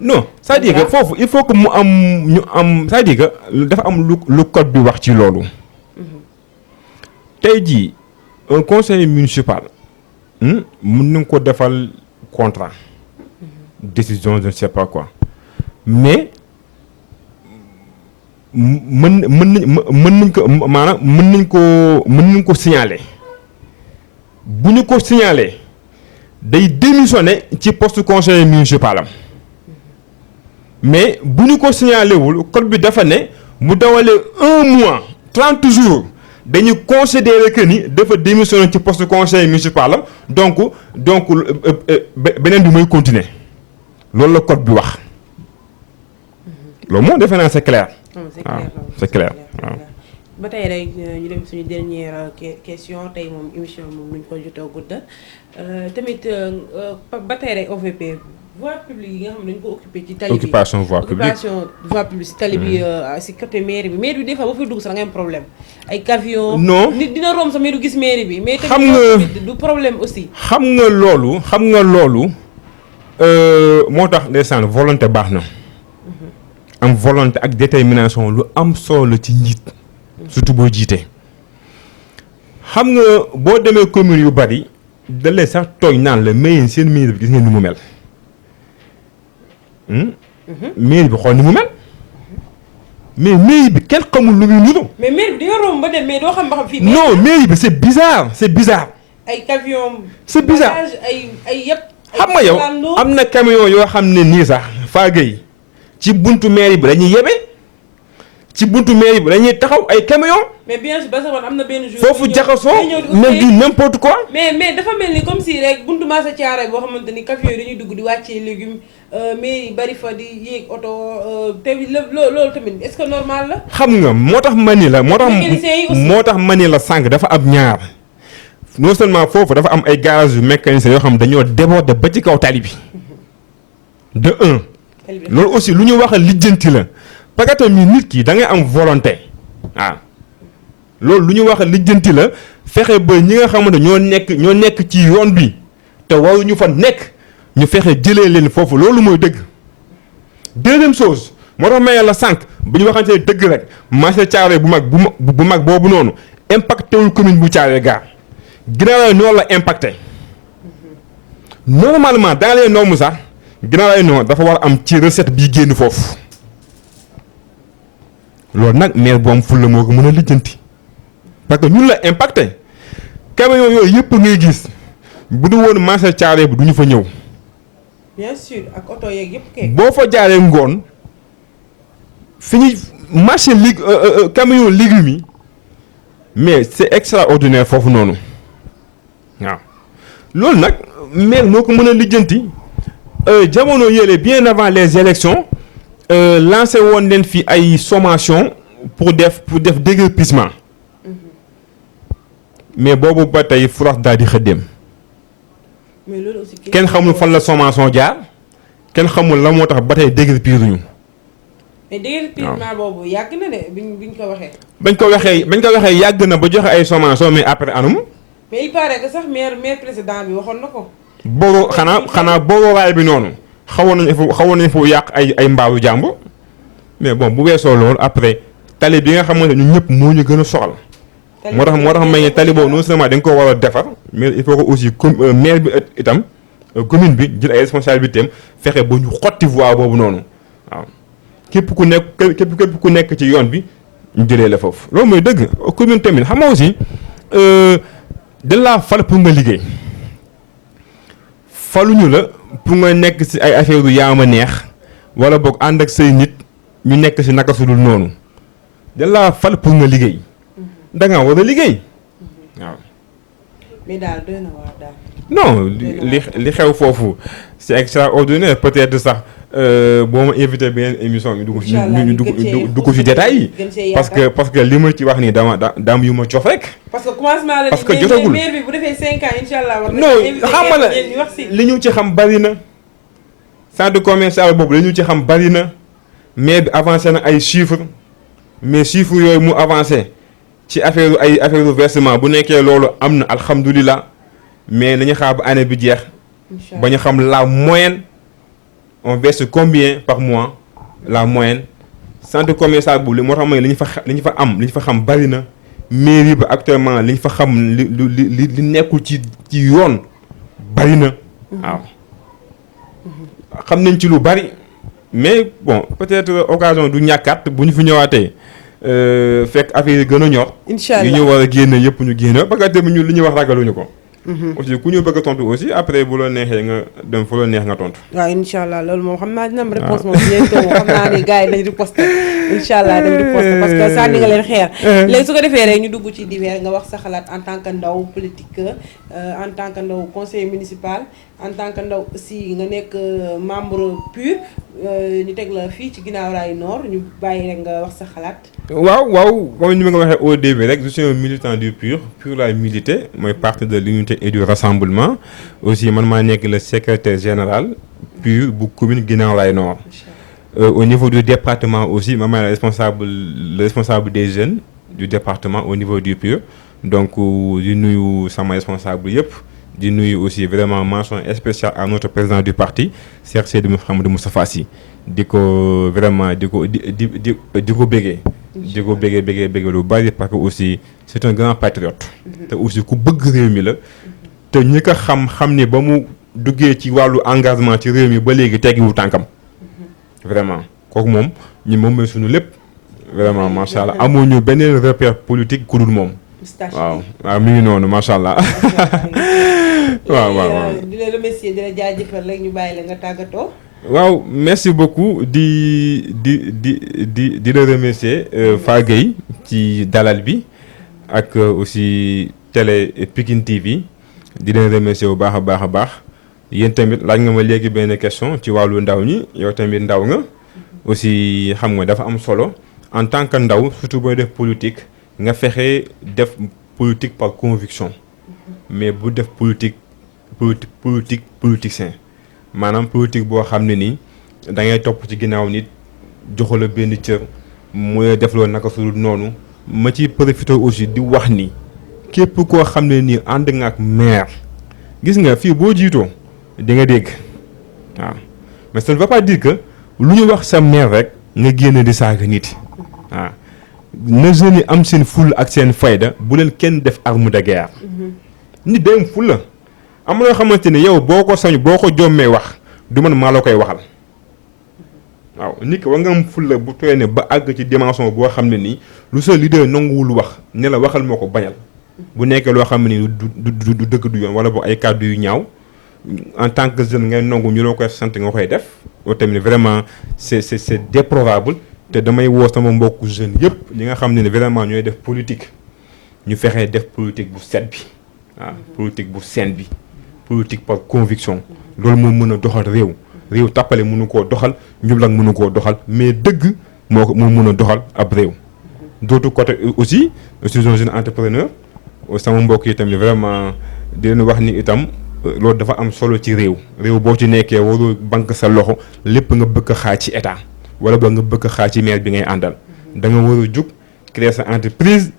non c'est-à-dire que foofu il faut que mu am ñu am c'est-à-dire que dafa am lu code bi wax ci loolu. tey jii un conseil municipal mën nañ ko defal contrat décision je ne sais pas quoi mais mën nañ ko maanaam mën nañ ko signaler bu ñu ko signaler day démissionner ci poste conseiller municipal am mais bu ñu ko signaler wul code bi dafa ne mu dawalee 1 mois 30 jours dañuy considérer que ni dafa démissionner ci poste conseiller municipal am donc beneen bi mooy continuer loolu la code bi wax loolu moom defe naa c'est clair. waaw c'est clair waaw. ba tey rek ñu dem suñu dernière question tey moom émission moom nuñ ko jotoo guddal tamit ba tey rek OVP voie publique yi nga xam ne dañu ko occupé ci tali bi occupation voie publique si tali bi si côté mairie bi des fois ba fay dugg sax da ngay am problème ay camion non nit dina romb sax mais du gis mairie bi mais xam nga du problème aussi xam nga loolu moo tax ndeysaan volonté baax na am volonté ak détermination lu am solo ci njiit surtout boo jiite xam nga boo demee commune yu bari da lay sax tooñ naan la mais seen mairie bi gis ngeen ni mu mel mairie bi xool ni mu mel mais mairie bi kenn xamul lu muy niru. mais mairie bi di nga romb ba dem mais doo xam ba xam fii. non mairie bi c'est bizarre. ay camion. c'est bizarre ay yëpp. xam nga yow am na camion yoo xam ne nii sax faagay ci buntu mairie bi dañuy yebe ci buntu mairie bi dañuy taxaw ay camion. mais bien sûr parce que am na benn jour. foofu jaxasoo même du n'importe quoi. mais dafa mel ni comme si rek buntu Massa Thiaroye boo xamante ni camion yi dañuy dugg di wàccee légumes mairie bari fa di yéeg oto te loolu tamit est-ce que normal la. xam nga moo tax mani la moo tax mani la sànq dafa am ñaar non seulement foofu dafa am ay garage yu mécanicien yoo xam dañoo déborder ba ci kaw tali bi de un. loolu aussi lu ñu wax a lijjanti la parce que tamit nit ki da ngay am volonté waaw loolu lu ñu wax a lijjanti la fexe ba ñi nga xamante ñoo nekk ci yoon bi te waruñu fa nekk ñu fexe jëlee leen foofu loolu mooy dëgg. deuxième chose moo tax may la sànq bu ñu waxante dëgg rek marché Thiaroye bu mag boobu noonu impacté wul commune bu Thiaroye Gare Guinaw noonu la impacté normalement dans les normes sax Guinaw noonu dafa war a am ci recette bii génn foofu loolu nag maire bu am fulla moo ko mën a lijjanti parce que ñun la impacté camion yooyu yëpp ngay gis bu du woon marché Thiaroye bi du ñu fa ñëw. bien sûr ak oto yeeg yëpp kay. boo fa jaaree ngoon fi ñuy marché camion légumes yi mais c'est extraordinaire foofu noonu waaw loolu nag maire moo ko mën a lijjanti jamono yële bien avant les élections lancé woon leen fi ay sommation pour def déguerpissement mais boobu ba tey furax daal di xëddeem. mais loolu aussi kenn xamul fan la sommation jaar kenn xamul la moo tax ba tey déguerpir-ñu. mais déguerpissement boobu yàgg na de biñ ko waxee. bañ ko waxee yàgg na ba joxe ay sommation mais après anum. mais il paraît que sax maire président bi waxoon na ko. boobu xanaa boobu raay bi noonu xawoon nañu fu yàq ay mbaaru jàmbur mais bon bu weesoo loolu après tali bi nga xamante ñun ñëpp moo ñu gën a soxal. moo tax may ne tali boobu non seulement dañ ko war a defar mais il faut que aussi maire bi itam commune bi jël ay responsabilités am fexe ba ñu xotti voie boobu noonu waaw képp ku nekk ci yoon bi ñu jëlee la foofu loolu mooy dëgg commune tamit xam nga aussi dañ laa fal pour nga liggéey faluñu la pour nga nekk ci ay affaire yu yaa ma neex wala boog ànd ak say nit ñu nekk ci naka su dul noonu dañ laa fal pour nga liggéey. da ngaa war a liggéey waaw. mais daal doy na waar daal. non li xew foofu c'est extraordinaire peut-être sax boo ma invité beneen émission bi. dugg ci détails yi. parce que li ma ci wax nii dama yu ma cof rek. parce que commencement la. parce que jotagul maire bi bu defee 5 ans incha allah. war non xam nga li ñu ci xam bari na centre commercial boobu li ñu ci xam bari na maire bi avancé na ay chiffres mais chiffres yooyu mu avancé. ci affaire versement bu nekkee loolu am na alhamdulilah mais nañu xaar ba année bi jeex. ba ñu xam la moyenne on verse combien par mois la moyenne centre commercial boobu moo tax mooy li ñu fa xam bari na mairie ba actuellement li ñu fa xam li nekkul ci yoon bari na waaw. xam nañ ci lu bari mais bon peut-être occasion du ñàkkaat bu ñu fi ñëwaatee. fekk affaire yi gën a ñor. incha allah yi ñu war a génne yëpp ñu génne parce que tamit ñun li ñuy wax ragaluñu ko. aussi ku ñu bëgg a tontu aussi après bu la neexee nga dem fu la neex nga tontu. waaw incha allah loolu moom xam naa dina am réponse moom bientôt xam naa ni gars yi dañ riposte incha allah dañ riposte parce que sànni nga leen xeer. léegi su ko defee rek ñu dugg ci divers nga wax sa xalaat en tant que ndaw politique en tant que ndaw conseiller municipal en tant que ndaw aussi nga nekk membre PUR ñu teg la fii ci Guinaw Rails Nord ñu bàyyi rek nga wax sa xalaat. waaw comme ni ma nga waxee au début rek je suis un militant du PUR laay milité mooy parti de l'unité et du rassemblement aussi man maa nekk le secrétaire général PUR bu commune Guinaw Rails Nord. Au niveau du département aussi man maay le responsable des jeunes du département au niveau du PUR donc di nuyu sama responsable yëpp. di nuyu aussi vraiment mention spéciale à notre président du parti Cheikh Seydou Mouhamadou Moustapha Sy di ko vraiment di ko béggee di ko bëggee lu bari parce que aussi c'est un grand patriote. te aussi ku bëgg réew mi la. te ñi ko xam ni ba mu duggee ci wàllu engagement ci réew mi ba léegi teggiwu tànkam. vraiment kooku moom moom mooy suñu lépp. vraiment macha allah amuñu beneen repère politique ku dul moom. waaw mi ngi noonu macha allah. waaw di la remercier di la jaajëfal rek ñu bàyyi la nga tàggatoo. waaw merci beaucoup di la remercier Fa Gueye ci dalal bi ak aussi télé Pikine TV di leen remercier bu baax a baax yéen tamit laaj nga ma léegi benn question ci wàllu ndaw ñi yow tamit ndaw nga aussi xam nga dafa am solo en tant que ndaw surtout booy def politique nga fexe def politique par conviction mais bu def politicien maanaam politique boo xam ne nii da ngay topp ci ginnaaw nit joxu la benn cër mooy def loo naka su dul noonu ma ci profité aussi di wax ni képp koo xam ne nii ànd nga ak maire gis nga fii boo jiitoo di nga dégg waaw mais ça ne veut pas dire que lu ñu wax sa maire rek nga génn di saaga nit waaw na jeunes yi am seen fulla ak seen fayda bu leen kenn def arme de guerre nit day am fulla am na yoo xamante ne yow boo ko jommee wax du man maa la koy waxal waaw nit ki war nga am fulla bu tooy ne ba àgg ci dimension boo xam ne nii lu sa leader nanguwul wax ne la waxal moo ko bañal bu nekkee loo xam ne nii du dëgg du yoon wala boog ay kàddu yu ñaaw en tant que jeune ngay nangu ñu loo koy sant nga koy def loolu tamit vraiment c'est déplorable te damay woo sama mbokku jeunes yëpp ñi nga xam ne vraiment ñooy def politique ñu fexee def politique bu set bi waaw politique bu saine bi politique par conviction loolu moo mën a doxal réew tàppale mënu koo doxal njublang mënu koo doxal mais dëgg moo mën a doxal ab réew d'autre côté aussi je suis un jeune entrepreneur sama mbokk yi tamit vraiment di leen wax ni itam loolu dafa am solo ci réew boo ci nekkee waroo banque sa loxo lépp nga bëgg a xaar ci état wala ba nga bëgg a xaar ci maire bi ngay àndal da nga war a jug créer sa entreprise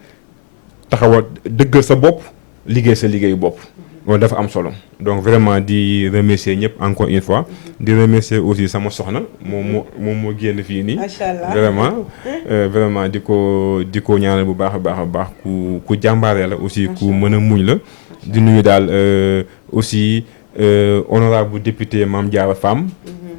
taxawal dëggal sa bopp liggéey sa liggéeyu bopp loolu dafa am solo donc vraiment di remercier ñëpp encore une fois di remercier aussi sama soxna moom moo génn fii nii vraiment di ko ñaanal bu baax a baax ku jàmbaare la aussi ku mën a muñ la di nuyu daal aussi honorable député Mame Diarra Fam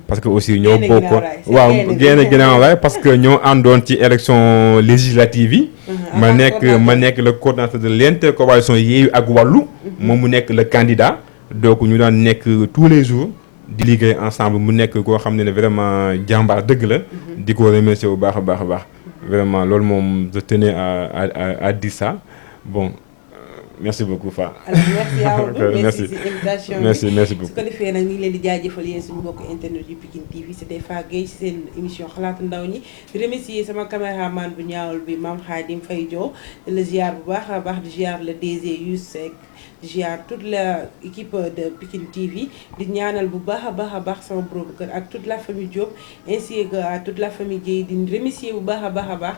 parce que aussi ñoo bokk waaw génn ginnaaw raay parce que ñoo àndoon ci élection législative yi ma nekk le coordinateur de l'intercoalition Yewwi ak Wallu moom mu nekk le candidat donc ñu daan nekk tous les jours di liggéey ensemble mu nekk koo xam ne vraiment jàmbaar dëgg la di ko remercier bu baax a baax vraiment loolu moom je tenais à dire ça bon merci beaucoup Fa. alors merci Amadou merci ci invitation bi merci beaucoup. su ko defee nag ñu ngi leen di jaajëfal yéen suñu mbokk internet yu Pikine TV c'était Fa Gueye ci seen émission xalaatu ndaw ñi di remercier sama caméraman bu ñaawul bi Mame Khadim Faye Dio le ziar bu baax a baax di ziar le DG Youssou Seck di ziar toute la équipe de Pikine TV di ñaanal bu baax a baax sama borom kër ak toute la famille Diop ainsi que à toute la famille Dieye di remercier bu baax a baax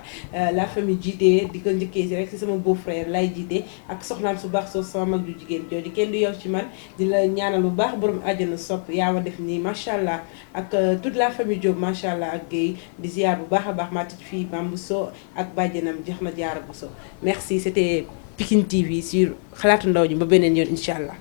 la famille Jité di ko njëkkee si rek si sama beau frère lay Jité ak soxnaam su baax soo sama mag ju jigéen jooju kenn du yow ci man di la ñaanal bu baax borom àjjana sopp yaa ma def nii macha allah ak toute la famille Diop macha allah ak Guèye di ziar bu baax a baax maa tit fii Bambou So ak bàjjenam jox na jaara bu so merci c'était Pikine TV sur xalaatu ndaw ñi ba beneen yoon incha allah.